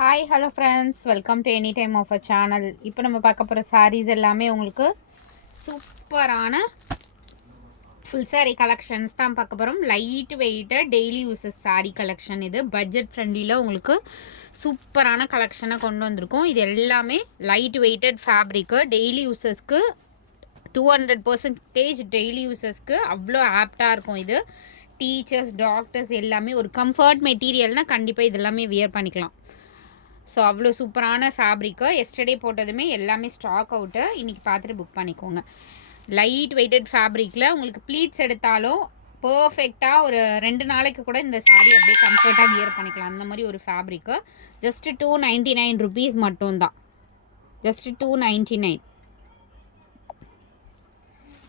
Hi hello friends, welcome to any time of a channel. இப்போ நம்ம பார்க்க போகிற சாரீஸ் எல்லாமே உங்களுக்கு சூப்பரான ஃபுல் சாரீ கலெக்ஷன்ஸ் தான் பார்க்க போகிறோம். Light weighted daily uses sari collection. இது பட்ஜெட் ஃப்ரெண்ட்லியில் உங்களுக்கு சூப்பரான கலெக்ஷனை கொண்டு வந்திருக்கோம். இது எல்லாமே லைட் வெயிட்டட் ஃபேப்ரிக்கு, டெய்லி யூசஸ்க்கு 200% டெய்லி யூசஸ்க்கு அவ்வளோ ஆப்டாக இருக்கும். இது டீச்சர்ஸ், டாக்டர்ஸ் எல்லாமே ஒரு கம்ஃபர்ட் மெட்டீரியல்னால் கண்டிப்பாக இது எல்லாமே வியர் பண்ணிக்கலாம். ஸோ அவ்வளோ சூப்பரான ஃபேப்ரிக்கு. எஸ்டர்டே போட்டதுமே எல்லாமே ஸ்டாக் அவுட்டு. இன்றைக்கி பார்த்துட்டு புக் பண்ணிக்கோங்க. லைட் வெயிட்டட் ஃபேப்ரிக்கில் உங்களுக்கு ப்ளீட்ஸ் எடுத்தாலும் பர்ஃபெக்டாக ஒரு 2 நாளைக்கு கூட இந்த சாரீ அப்படியே கம்ஃபர்ட்டாக வியர் பண்ணிக்கலாம். அந்த மாதிரி ஒரு ஃபேப்ரிக்கு. ஜஸ்ட்டு 299 ருபீஸ் மட்டும்தான். ஜஸ்ட்டு 299.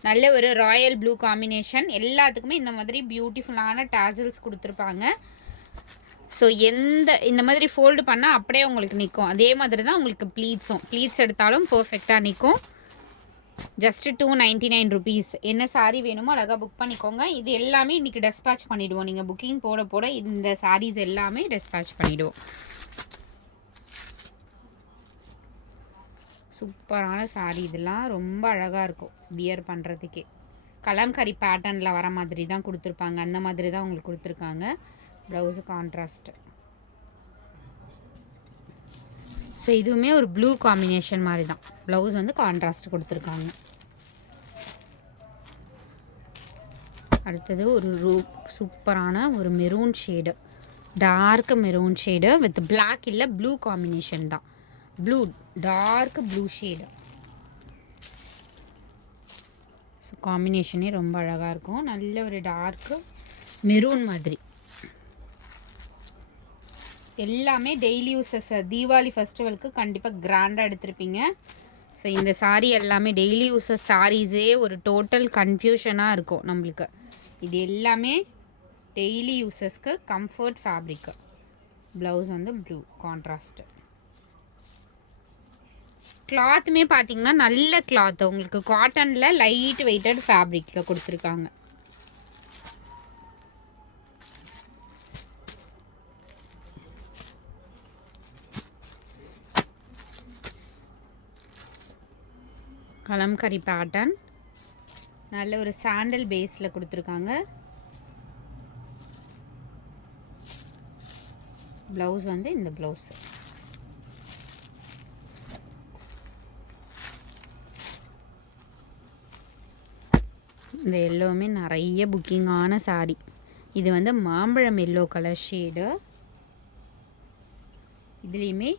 நல்ல ஒரு ராயல் ப்ளூ காம்பினேஷன். எல்லாத்துக்குமே இந்த மாதிரி பியூட்டிஃபுல்லான டாசல்ஸ் கொடுத்துருப்பாங்க. ஸோ இந்த மாதிரி ஃபோல்டு பண்ணால் அப்படியே உங்களுக்கு நிற்கும். அதே மாதிரி தான் உங்களுக்கு ப்ளீட்ஸ் எடுத்தாலும் பர்ஃபெக்டாக நிற்கும். Just 299 rupees. என்ன சாரீ வேணுமோ அழகாக புக் பண்ணிக்கோங்க. இது எல்லாமே இன்றைக்கி டெஸ்பேச் பண்ணிவிடுவோம். நீங்கள் புக்கிங் போட இந்த சாரீஸ் எல்லாமே டெஸ்பேச் பண்ணிவிடுவோம். சூப்பரான சாரீ. இதெல்லாம் ரொம்ப அழகாக இருக்கும் வியர் பண்ணுறதுக்கே. கலம்கரி பேட்டர்னில் வர மாதிரி தான் கொடுத்துருப்பாங்க. அந்த மாதிரி தான் உங்களுக்கு கொடுத்துருக்காங்க. Blouse contrast. ஸோ இதுவுமே ஒரு ப்ளூ காம்பினேஷன் மாதிரி தான். ப்ளவுஸ் வந்து கான்ட்ராஸ்ட் கொடுத்துருக்காங்க. அடுத்தது ஒரு சூப்பரான ஒரு maroon shade, dark maroon shade with black இல்லை ப்ளூ காம்பினேஷன் தான். Blue, dark blue shade. So காம்பினேஷனே ரொம்ப அழகாக இருக்கும். நல்ல ஒரு டார்க்கு மெரூன் மாதிரி. எல்லாமே டெய்லி யூசஸ். தீபாவளி ஃபெஸ்டிவலுக்கு கண்டிப்பாக கிராண்டாக எடுத்திருப்பீங்க. ஸோ இந்த சாரீ எல்லாமே டெய்லி யூசஸ் சாரீஸே ஒரு டோட்டல் கன்ஃபியூஷனாக இருக்கும் நம்மளுக்கு. இது எல்லாமே டெய்லி யூசஸ்க்கு கம்ஃபர்ட் ஃபேப்ரிக்கு. ப்ளவுஸ் வந்து ப்ளூ கான்ட்ராஸ்ட்டு. கிளாத்துமே பார்த்தீங்கன்னா நல்ல கிளாத். உங்களுக்கு காட்டனில் லைட் வெயிட்டட் ஃபேப்ரிக்கில் கொடுத்துருக்காங்க. கலம்கரி பேட்டர்ன். நல்ல ஒரு சாண்டல் பேஸில் கொடுத்துருக்காங்க. ப்ளவுஸ் வந்து இந்த ப்ளவுஸு. இந்த எல்லோவுமே நிறைய புக்கிங்கான சாரீ. இது வந்து மாம்பழம் எல்லோ கலர் ஷேடு. இதுலேயுமே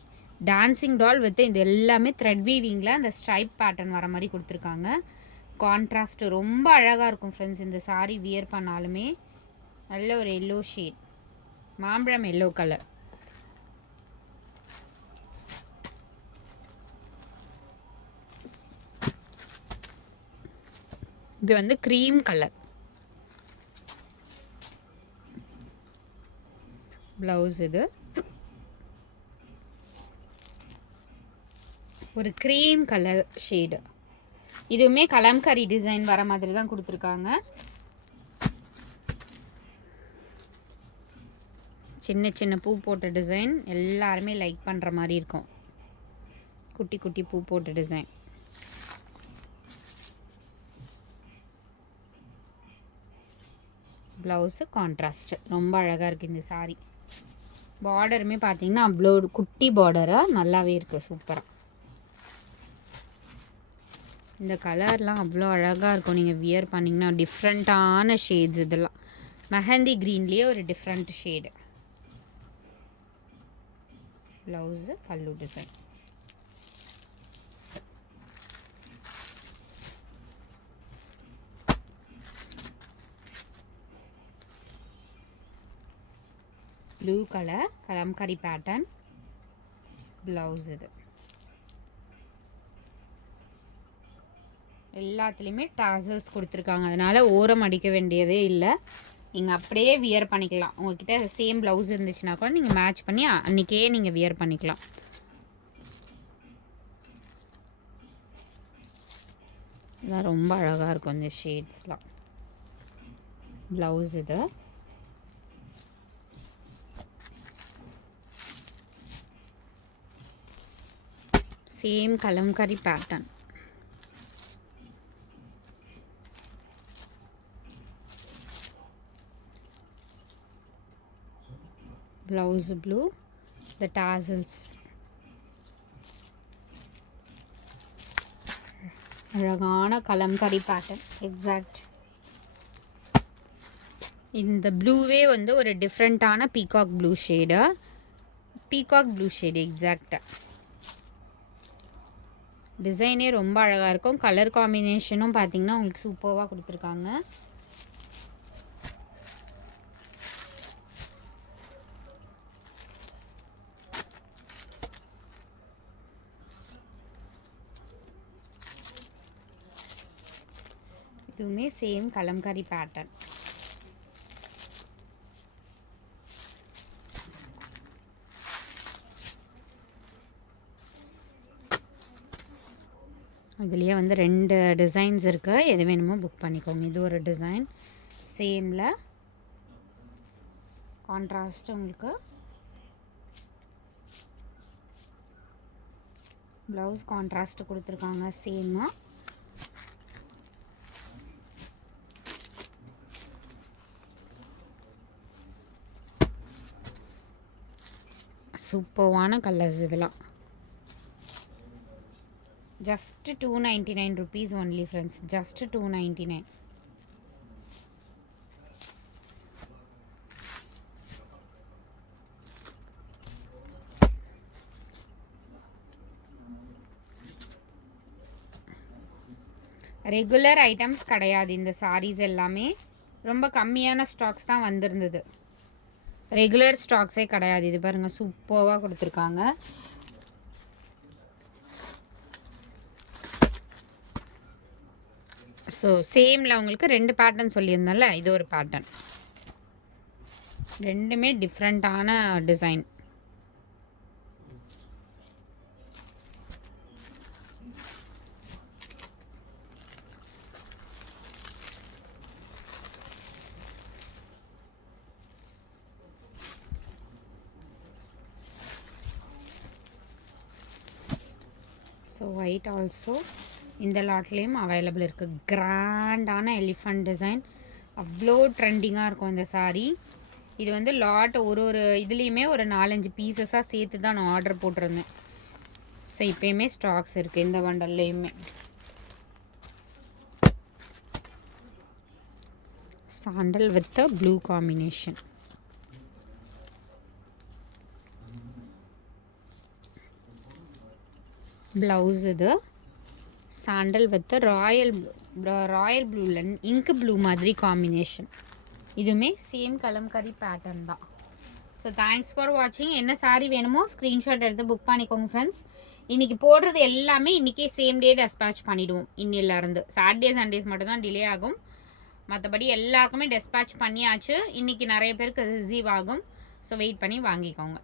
டான்சிங் டால் வித் இது எல்லாமே த்ரெட் வீவிங்கில் அந்த ஸ்ட்ரைப் பேட்டர்ன் வர மாதிரி கொடுத்துருக்காங்க. கான்ட்ராஸ்ட் ரொம்ப அழகாக இருக்கும் ஃப்ரெண்ட்ஸ். இந்த சாரீ வியர் பண்ணாலுமே நல்ல ஒரு எல்லோ ஷேட், மாம்பழம் எல்லோ கலர். இது வந்து க்ரீம் கலர். ப்ளவுஸ் இது ஒரு க்ரீம் கலர் ஷேடு. இதுவுமே கலம்கரி டிசைன் வர மாதிரி தான் கொடுத்துருக்காங்க. சின்ன சின்ன பூ போட்ட டிசைன் எல்லாருமே லைக் பண்ணுற மாதிரி இருக்கும். குட்டி குட்டி பூ போட்ட டிசைன். Blouse contrast. ரொம்ப அழகாக இருக்குது இந்த சாரீ. பார்டருமே பார்த்தீங்கன்னா அவ்வளோ குட்டி பார்டராக நல்லாவே இருக்குது. சூப்பராக இந்த கலர்லாம் அவ்வளோ அழகாக இருக்கும். நீங்கள் வியர் பண்ணிங்கன்னா டிஃப்ரெண்ட்டான ஷேட்ஸ். இதெல்லாம் மெஹந்தி க்ரீன்லேயே ஒரு டிஃப்ரெண்ட் ஷேடு. ப்ளவுஸு பல்லு design. Blue colour kalamkari pattern. Blouse இது. எல்லாத்துலேயுமே டாசல்ஸ் கொடுத்துருக்காங்க. அதனால் ஓரம் அடிக்க வேண்டியதே இல்லை. நீங்கள் அப்படியே வியர் பண்ணிக்கலாம். உங்கள்கிட்ட சேம் ப்ளவுஸ் இருந்துச்சுன்னா கூட நீங்கள் மேட்ச் பண்ணி அன்றைக்கே நீங்கள் வியர் பண்ணிக்கலாம். இதெல்லாம் ரொம்ப அழகாக இருக்கும் இந்த ஷேட்ஸ்லாம். ப்ளவுஸ் இது. Same Kalamkari pattern. Blouse blue, the tassels. அழகான கலம்கரி பேட்டர்ன் எக்ஸாக்ட். இந்த ப்ளூவே வந்து ஒரு டிஃப்ரெண்ட்டான peacock blue shade. Peacock blue shade எக்ஸாக்டாக. டிசைனே ரொம்ப அழகாக இருக்கும். கலர் காம்பினேஷனும் பார்த்திங்கன்னா உங்களுக்கு சூப்பராக கொடுத்துருக்காங்க. இதுவுமே சேம் கலம்கரி பேட்டர்ன். இதுலேயே வந்து 2 டிசைன்ஸ் இருக்குது. எது வேணுமோ புக் பண்ணிக்கோங்க. இது ஒரு டிசைன் சேமில் கான்ட்ராஸ்ட். உங்களுக்கு ப்ளவுஸ் கான்ட்ராஸ்ட் கொடுத்துருக்காங்க சேமாக. சூப்பர்வான கலர்ஸ் இதெல்லாம். Just 299 rupees only friends. just 299. Regular items கிடையாது இந்த சாரீஸ் எல்லாமே. ரொம்ப கம்மியான ஸ்டாக்ஸ் தான் வந்திருந்தது. ரெகுலர் ஸ்டாக்ஸே கிடையாது. இது பாருங்கள் சூப்பராக கொடுத்துருக்காங்க. ஸோ சேமில் உங்களுக்கு 2 பேட்டர்ன் சொல்லியிருந்தேன்ல, இது ஒரு பேட்டர்ன். ரெண்டுமே டிஃப்ரெண்ட்டான டிசைன். ஸோ ஒயிட் ஆல்சோ இந்த லாட்லேயும் அவைலபிள் இருக்குது. கிராண்டான எலிஃபண்ட் டிசைன். அவ்வளோ ட்ரெண்டிங்காக இருக்கும் இந்த சாரீ. இது வந்து லாட் ஒரு இதுலேயுமே ஒரு 4-5 பீசஸாக சேர்த்து தான் நான் ஆர்டர் போட்டிருந்தேன். ஸோ இப்போயுமே ஸ்டாக்ஸ் இருக்குது இந்த பண்டல்லையுமே. Sandal with blue combination. Blouse இது சாண்டல் வித் ராயல் ப்ளூல இங்க் ப்ளூ மாதிரி காம்பினேஷன். இதுவுமே சேம் கலம்கரி பேட்டர்ன் தான். ஸோ தேங்க்ஸ் ஃபார் வாட்சிங். என்ன சாரீ வேணுமோ ஸ்க்ரீன்ஷாட் எடுத்து புக் பண்ணிக்கோங்க ஃப்ரெண்ட்ஸ். இன்றைக்கி போடுறது எல்லாமே இன்றைக்கே சேம் டே டெஸ்பேச் பண்ணிவிடுவோம். இன்னிலேருந்து சாட்டர்டே சண்டேஸ் மட்டும் தான் டிலே ஆகும். மற்றபடி எல்லாருக்குமே டெஸ்பேச் பண்ணியாச்சு. இன்றைக்கி நிறைய பேருக்கு ரிசீவ் ஆகும். ஸோ வெயிட் பண்ணி வாங்கிக்கோங்க.